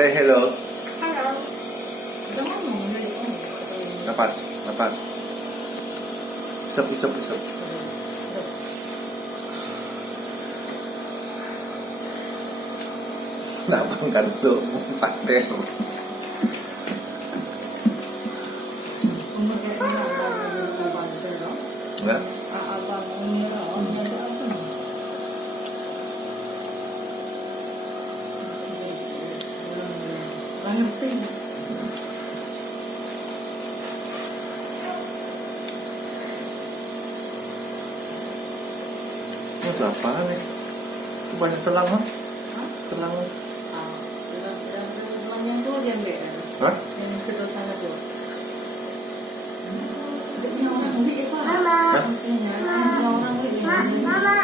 Say hello. Hello. Lepas, lepas. Isap, isap, isap. Napangkan dulu, pakai. Enggak? Itu apaan nih? Itu banyak selang lah. Selang. Yang tu dia ambil. Hah? Yang sebelah sana tu. Dia punya orang ambil apa? Mama. Dia punya orang ambil. Mama.